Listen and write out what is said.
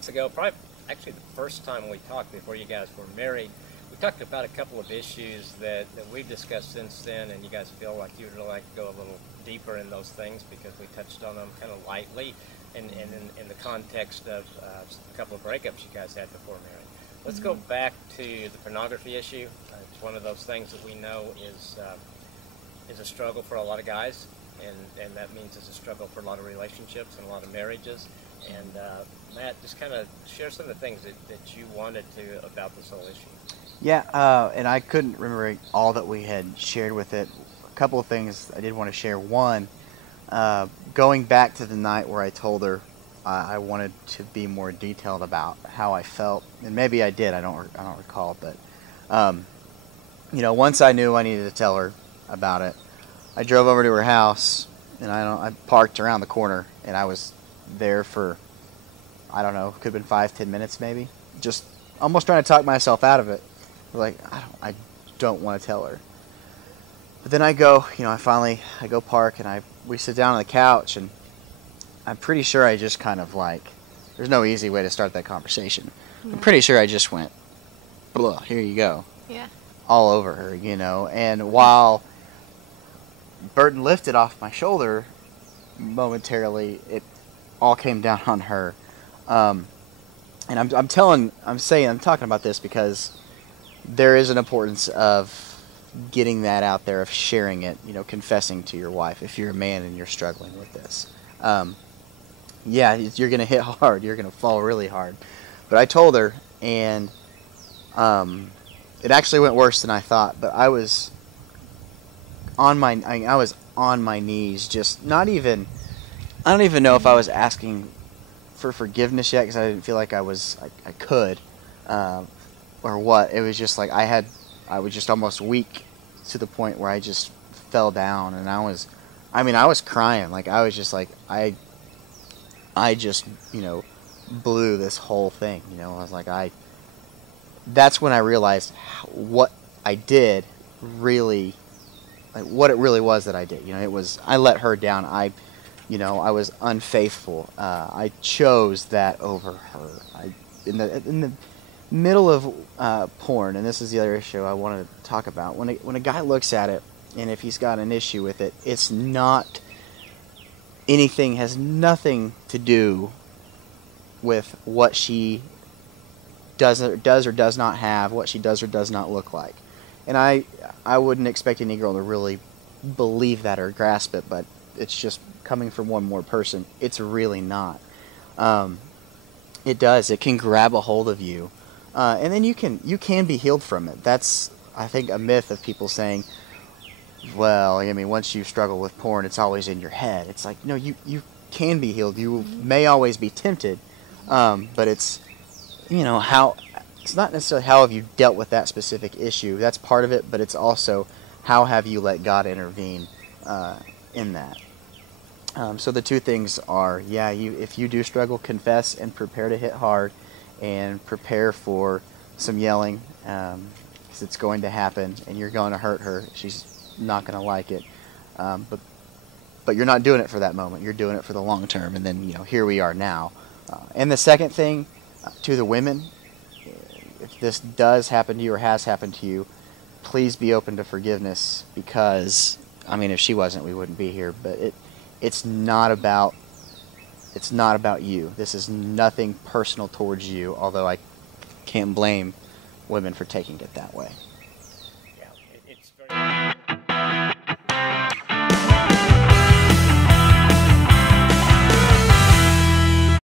months ago, probably actually the first time we talked before you guys were married. We talked about a couple of issues that we've discussed since then, and you guys feel like you would really like to go a little deeper in those things because we touched on them kind of lightly and in the context of a couple of breakups you guys had before marriage. Let's go back to the pornography issue. It's one of those things that we know is a struggle for a lot of guys, and that means it's a struggle for a lot of relationships and a lot of marriages. And Matt, just kind of share some of the things that you wanted to about this whole issue. Yeah, and I couldn't remember all that we had shared with it. A couple of things I did want to share. One, going back to the night where I told her I wanted to be more detailed about how I felt, and maybe I did. I don't recall, but once I knew I needed to tell her about it, I drove over to her house, and I parked around the corner, and I was there for, I don't know, could have been 5-10 minutes maybe, just almost trying to talk myself out of it. Like, I don't want to tell her. But then I go, I go park, and we sit down on the couch, and I'm pretty sure I just kind of like, there's no easy way to start that conversation. Yeah. I'm pretty sure I just went, blah, here you go. Yeah. All over her, and while burden lifted off my shoulder momentarily, it all came down on her. And I'm talking about this because there is an importance of getting that out there, of sharing it, confessing to your wife if you're a man and you're struggling with this. Yeah, you're going to hit hard. You're going to fall really hard. But I told her, and it actually went worse than I thought. But I was on my knees, just not even. I don't even know if I was asking for forgiveness yet, because I didn't feel like I could, or what. It was just like I was just almost weak to the point where I just fell down, and I was crying. Like, I was just like, I just, blew this whole thing. I was like, that's when I realized what I did really, like, what it really was that I did. It was, I let her down. I was unfaithful. I chose that over her. In the middle of porn, and this is the other issue I wanted to talk about. When a guy looks at it, and if he's got an issue with it, it's not anything, has nothing to do with what she does or does not have, what she does or does not look like. And I wouldn't expect any girl to really believe that or grasp it, but it's just coming from one more person. It's really not. It does. It can grab a hold of you, and then you can be healed from it. That's, I think, a myth of people saying, well, once you struggle with porn, it's always in your head. It's like, no, you can be healed. You may always be tempted, but it's, how, it's not necessarily how have you dealt with that specific issue. That's part of it, but it's also how have you let God intervene in that. So the two things are, if you do struggle, confess and prepare to hit hard, and prepare for some yelling, because it's going to happen, and you're going to hurt her. She's not going to like it, but you're not doing it for that moment. You're doing it for the long term, and then here we are now. And the second thing, to the women, if this does happen to you or has happened to you, please be open to forgiveness, because if she wasn't, we wouldn't be here. But it's not about you. This is nothing personal towards you, although I can't blame women for taking it that way.